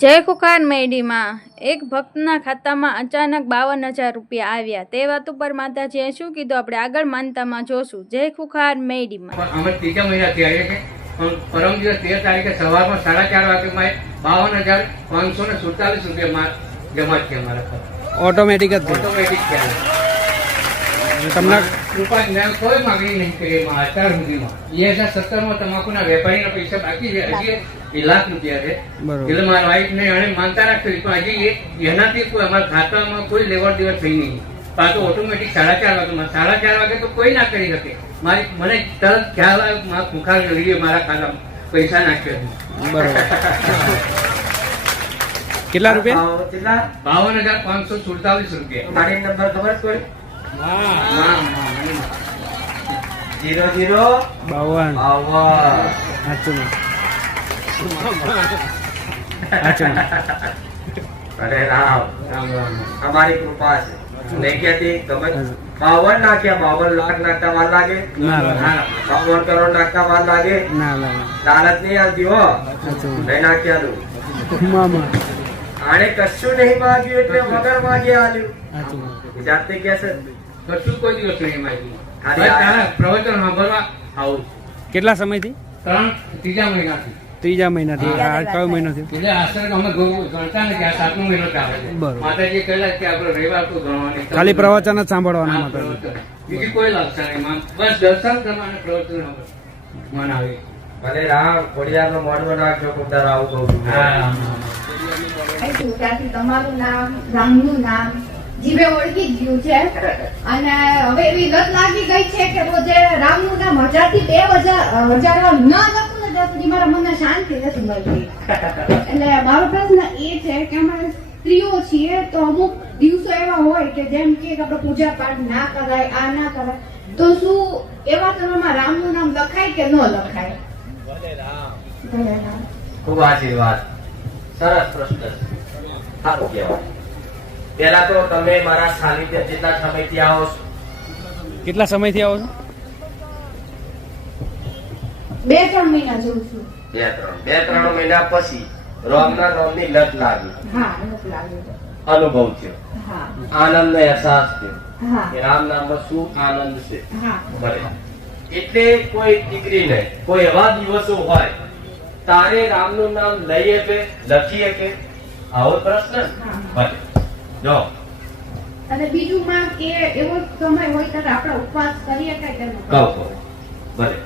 જય ખુખાર મેડીમાં એક ભક્તના ખાતામાં અચાનક 52,000 રૂપિયા આવ્યા. તે વાત ઉપર માતાજીએ શું કીધું આપણે આગળ માનતામાં જોશું. જય ખુખાર મેડીમાં. અમે ત્રીજા મહિનાથી આવીએ છીએ. પરમ દિવસ 13 તારીખે સવારમાં 4:30 વાગે 52,547 રૂપિયા જમા છે અમારા ખાતે. ઓટોમેટિક જ ઓટોમેટિક તમને કૃપા કોઈ માગણી નહીં કરી અત્યાર સુધીમાં. 2017માં તમાકુના વેપારીના પૈસા બાકી છે, હજી 2 લાખ રૂપિયા છે. એટલે મારા વાઈફ ને એને માનતા રાખી પણ હજી એનાથી કોઈ અમારા ખાતામાં કોઈ લેવડ દેવડ થઈ નહીં. પાછું ઓટોમેટિક 4:30 વાગે 4:30 વાગે તો કોઈ ના કરી શકે. મને તરત ખ્યાલ આવ્યો મારા ખુખાર લઈએ મારા ખાતામાં પૈસા નાખ્યા. બરોબર. કેટલા રૂપિયા? 52,547 રૂપિયા. ગાડી નંબર ખબર કોઈ? 00 52. સાચું અરે રામ અમારી કૃપા છે. નહીં કહેતી ગમે 52 નાખ્યા, 52 લાખ નાખતા વાર લાગે? ના લાગે. 52 કરોડ નાખતા વાર લાગે? ના લાગે. લાલચ નહીં આવતી હો. સાચું નહીં નાખ્યાનું. મામા આને કશું નહીં માગ્યું એટલે વગર માગ્યા આલ્યું. સાચું જાતે કે છે કશું કોઈ દિવસ નહીં માહિતી. ખાલી આ પ્રવચન સાંભળવા આવું કેટલા સમયથી? ત્રીજા મહિનાથી. ત્રીજા મહિનાથી. આ કયો મહિનો થયો? એટલે આશ્રમ અમે ગણતા નથી. આ 7મો મહિનો ચાલે છે. બરોબર. માતાજી કહેલા કે આપણે રવિવાર તો ગણવાની. ખાલી પ્રવચન જ સાંભળવાના હા, માતા. પ્રવચન. બીજી કોઈ લાગતા નહીં. બસ દર્શન કરવાના પ્રવચન મનાવે. ભલે રામ ખોડિયારનો મોઢું નાખજો કોક દાડો આવું કહું છું. હા. ત્યાંથી તમારું નામ, ગામનું નામ જીભે ઓળખી જ ગયું છે અને હવે એવી લત લાગી ગઈ છે કે રોજે રામનું નામ 1000 થી 2000 વાર ન લખું ને ત્યાં સુધી મારા મનને શાંતિ નથી મળતી. એટલે મારો પ્રશ્ન એ છે કે અમે સ્ત્રીઓ છીએ તો અમુક દિવસો એવા હોય કે જેમ કે આપણે પૂજા પાઠ ના કરાય, આ ના કરાય, તો શું એવા સમયમાં રામનું નામ લખાય કે ન લખાય? ભલે રામ. ખૂબ આશીર્વાદ. સરસ પ્રશ્ન છે. સારું કહેવાય. પહેલા તો તમે મારા સાનિધ્ય જેટલા સમયથી આવો છો? કેટલા સમયથી આવો છો? 2-3 મહિના જોઉં છું. 2-3 મહિના પછી રામના નામની લત લાગી, હા, નથી લાગ્યું. અનુભવ થયો, હા, આનંદનો અહેસાસ થયો હા, કે રામ નામમાં શું આનંદ છે. હા. ભલે. એટલે કોઈ દીકરીને કોઈ એવા દિવસો હોય તારે રામનું નામ લઈ શકે, લખી શકે, આવો પ્રશ્ન? ભલે. જો અને બીજું માં કે એવો સમય હોય ત્યારે આપણે ઉપવાસ કરીએ કે કહું ભલે.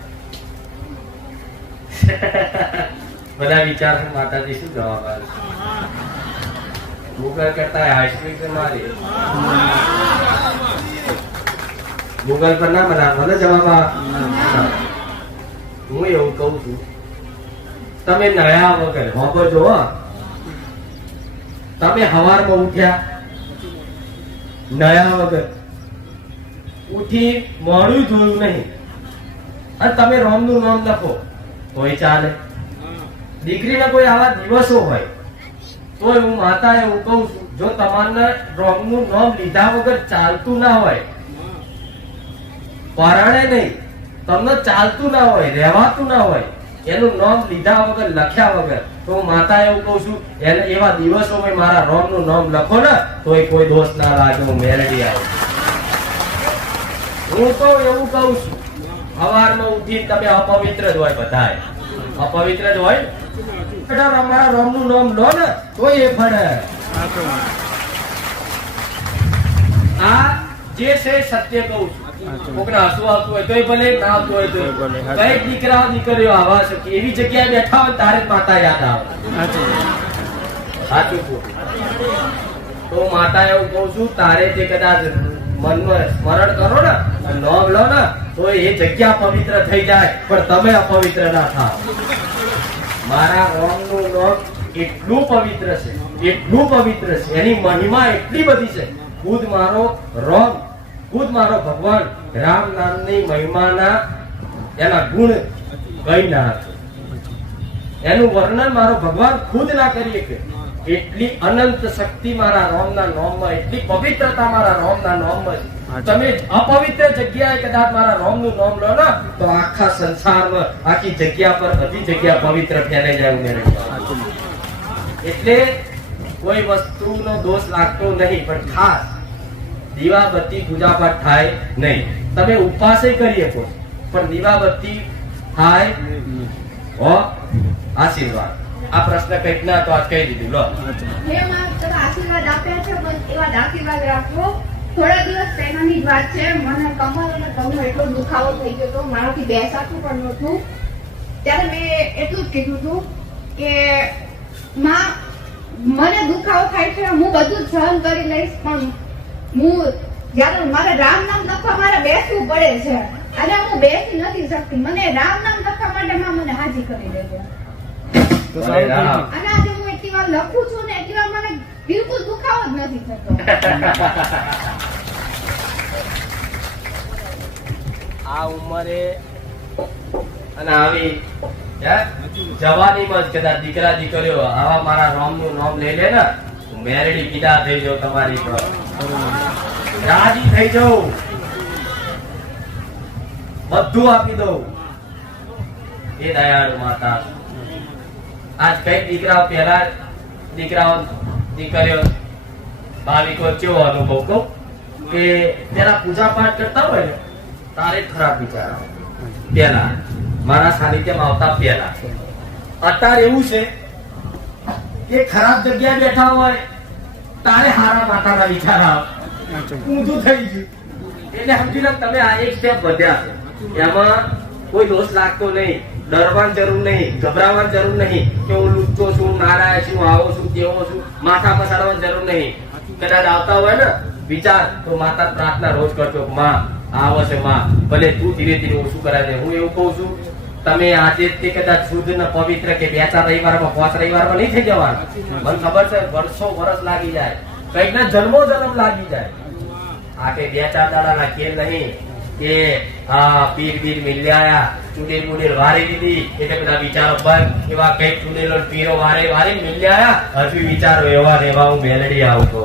બધા વિચાર માતાજી શું જવાબ આવે? ગૂગલ કરતા આઈસ્ક્રીમ મારી ગૂગલ પર ના બનાવો ને જવાબ હું એવું કઉ છું, તમે નયા વગર વાપરજો. તમે સવારમાં ઉઠ્યા નયા વગર, ઉઠી મોડું જોયું નહીં અને તમે રામનું નામ લખો તોય ચાલે. દીકરીને કોઈ આવા દિવસો હોય તો હું માતા એવું કઉ છું, જો તમારે રામનું નામ લીધા વગર ચાલતું ના હોય, પરાણે નહીં, તમને ચાલતું ના હોય, રહેવાતું ના હોય, એનું નામ લીધા વગર, લખ્યા વગર, તો હું માતા એવું કઉ છું એને એવા દિવસોમાં મારા રામનું નામ લખો ને તોય કોઈ દોષ ના લાગે, હું મેળવી આવું. હું તો એવું કઉ છું, સવારમાં ઉઠી તમે અપવિત્ર જ હોય, બધાય અપવિત્ર જ હોય, અમારા રામનું નામ લો ને તોય એ ફળે. આ જે છે સત્ય કહું છું. કોકને હસવું આવતું હોય તોય ભલે, ના આવતું હોય તોય ભલે. કઈક દીકરા દીકરીઓ આવા છે કે એવી જગ્યાએ બેઠા હોય તારે જ માતા યાદ આવે. સાચું ખોટું? તો માતા એવું કઉ છું, તારે જે કદાચ મનમાં સ્મરણ કરો ને, નામ લો ને તો એ જગ્યા પવિત્ર થઈ જાય, પણ તમે અપવિત્ર ના થાવ. મારા રામનું નામ એટલું પવિત્ર છે, એટલું પવિત્ર છે, એની મહિમા એટલી બધી છે. ખુદ મારો રામ, ખુદ મારો ભગવાન રામ નામની મહિમાના એના ગુણ કઈ ના હશે, એનું વર્ણન મારો ભગવાન ખુદ ના કરી શકે. એટલી અનંત શક્તિ મારા રામના નામમાં, એટલી પવિત્રતા મારા રામના નામમાં છે. તમે અપવિત્ર જગ્યાએ કદાચ મારા રામનું નામ લો ને તો આખા સંસારમાં, આખી જગ્યા પર, બધી જગ્યા પવિત્ર ફેલાઈ જાય. એટલે કોઈ વસ્તુનો દોષ લાગતો નહીં, પણ ખાસ દીવાબત્તી પૂજા પાઠ થાય નહીં. તમે ઉપવાસે કરી શકો પણ દીવાબત્તી થાય હો આશીર્વાદ. આ પ્રશ્ન કંઈક ના તો આજ કહી દીધું. લો હે માં, તમે આશીર્વાદ આપ્યા છે, બસ એવા જ આશીર્વાદ રાખો. થોડા દિવસ પહેલાની જ વાત છે, મને કમર અને કમર એટલો દુખાવો થઈ ગયો હતો, મારાથી બેસાતું પણ નહોતું. ત્યારે મેં એટલું જ કીધું હતું કે માં, મને દુખાવો થાય છે, હું બધું જ સહન કરી લઈશ, પણ હું જ્યારે મારે રામ નામ લખવા મારે બેસવું પડે છે અને હું બેસી નથી શકતી. મને રામ નામ લખવા માટે માં મને હાજી કરી દેજો. તો સારું થઈ ગયું. અને આજે હું એટલી વાર લખું છું ને એટલી વાર મને બિલકુલ દુખાવો જ નથી થતો. આ ઉંમરે અને આવી જવાનીમાં જ કદાચ દીકરા દીકરીઓ આવા મારા રામનું નામ લઈ લે ને, મેરડી પીડા થઈ જાવ તમારી પર, રાજી થઈ જાઉં, બધું આપી દઉં. એ દયાળુ માતા. આજ કઈક દીકરાઓ પહેલા દીકરીઓ ભાવિકો કેવો અનુભવ કહું કે પેલા પૂજા પાઠ કરતા હોય ને તારે ખરાબ વિચાર આવે. પેલા મારા સાનિધ્યમાં આવતા પહેલા. અત્યારે એવું છે કે ખરાબ જગ્યાએ બેઠા હોય તારે હારા માતાના વિચાર આવે. ઊંધું થઈ ગયું. એટલે સમજી લો તમે આ એક સ્ટેપ વધ્યા છે. એમાં કોઈ દોષ લાગતો નહીં, ડરવાની જરૂર નહીં, ગભરાવાની જરૂર નહીં કે હું લુચ્ચો છું, નારાયણ છું, આવો છું, તેવો છું, માથા પસાડવાની જરૂર નહીં. કદાચ આવતા હોય ને વિચાર તો માતા પ્રાર્થના રોજ કરજો, માં આવો છે માં, ભલે તું ધીરે ધીરે ઓછું કરાય દે. હું એવું કઉ છું તમે આજે તે કદાચ શુદ્ધ ને પવિત્ર કે 2-4 રવિવારમાં 5 રવિવારમાં નહીં થઈ જવાનું. મને ખબર છે વર્ષો વર્ષ લાગી જાય, કઈક ના જન્મો જન્મ લાગી જાય. આ કે 2-4 દાડાના ખેલ નહીં કે હા પીર પીર મિલ્યા ચૂડેલ બુડેલ વારી દીધી એટલે બધા વિચારો બંધ. એવા કઈક ચૂડેલો પીરો વારે વારે મિલ્યા, હજુ વિચારો એવા ને એવા હું મેલડી આવતો.